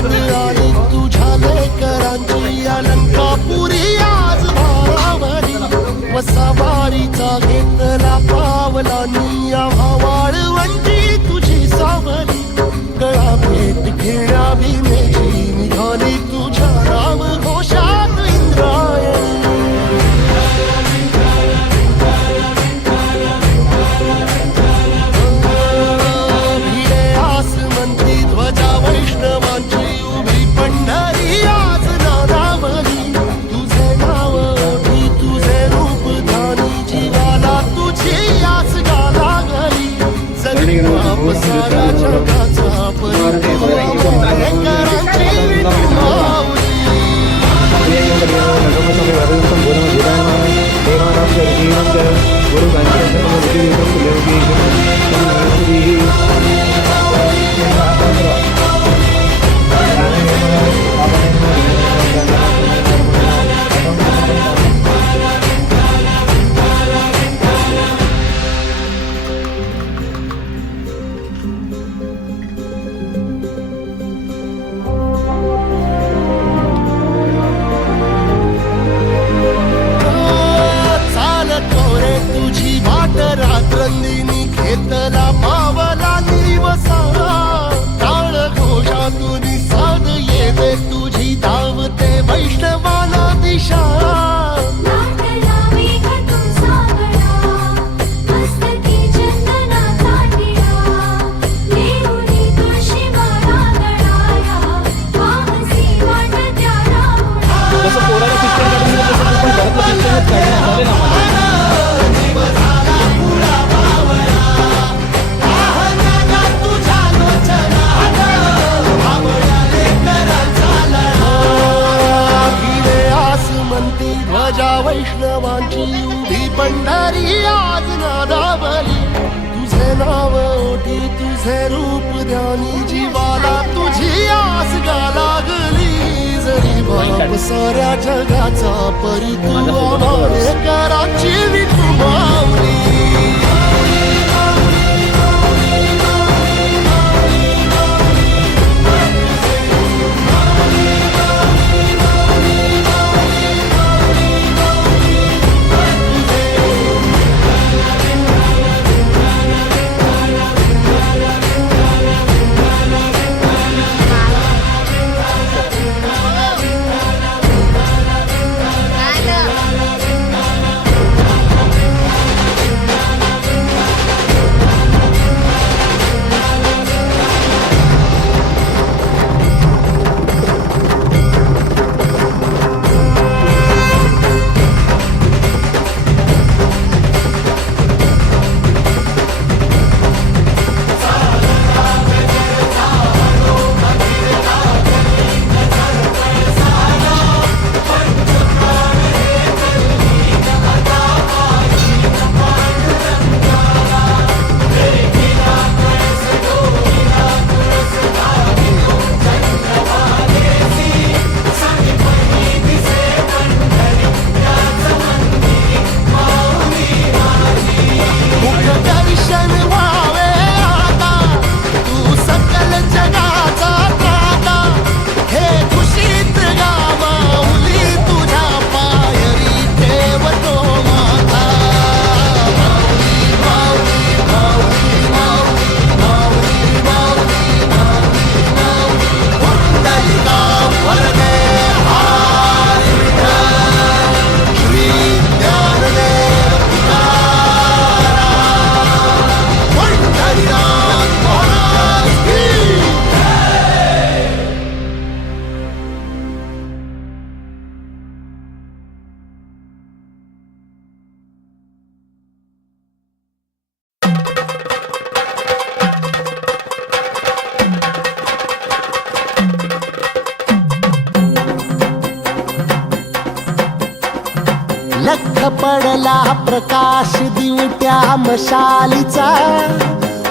याद आली तुझ्या लेकरांची अलंकापुरी आज भारावरी वसावारीचा घेतला पावलांनी आम्हा वाळवंटी तुझी सावली गळा भेट घेण्या भीमेची निघाली तुझ्या राम घोषात इंद्रायणी वैष्णवांची उभी पंढरी आज नादावली तुझे नाव ओठी तुझे रूप धानी जीवाला तुझी आस गाला गली जरी पाप सारा जगाचा परी करांची रात्रंदिनी घेतला पावला दिवसा काळ घोषातून साध येते तुझी धावते वैष्णवाला दिशा वैष्णवांची उभी पंढरी आज नादावली तुझे नाव ओठी तुझे रूप ध्यानी जीवाला तुझी आस गाला गली जरी बाप साऱ्या जगाचा परी तू आम्हाला कराची विठू माऊली लख पडला प्रकाश दिवट्या मशालीचा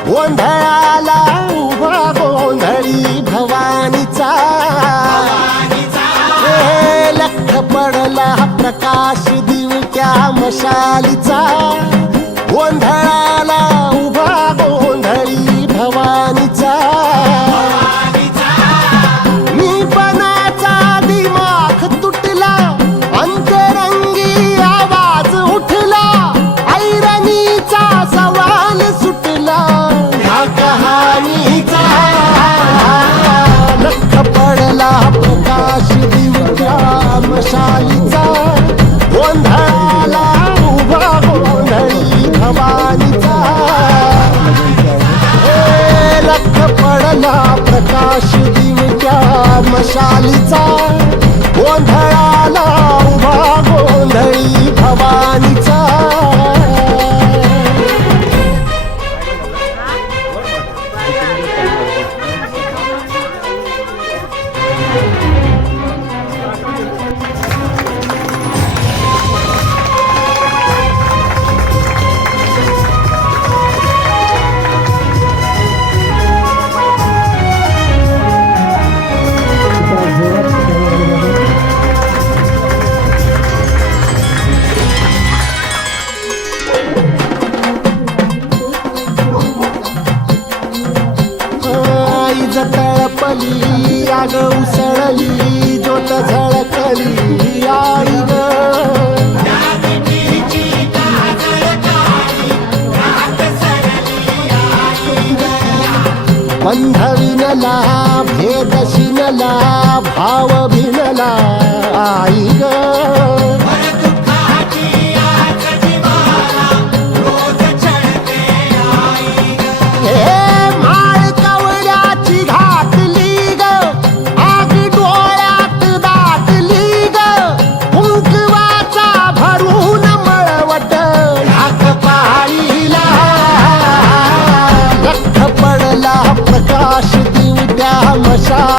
गोंधळाला उभा गोंधळी भवानीचा लख पडला प्रकाश दिवट्या मशालीचा गोंधळाला उभा गोंधळी भवानीचा आईज तळपली आग उसळली ज्योत झळकली आई ग बंध विनला भेद शिनला भाव भिनला आई ग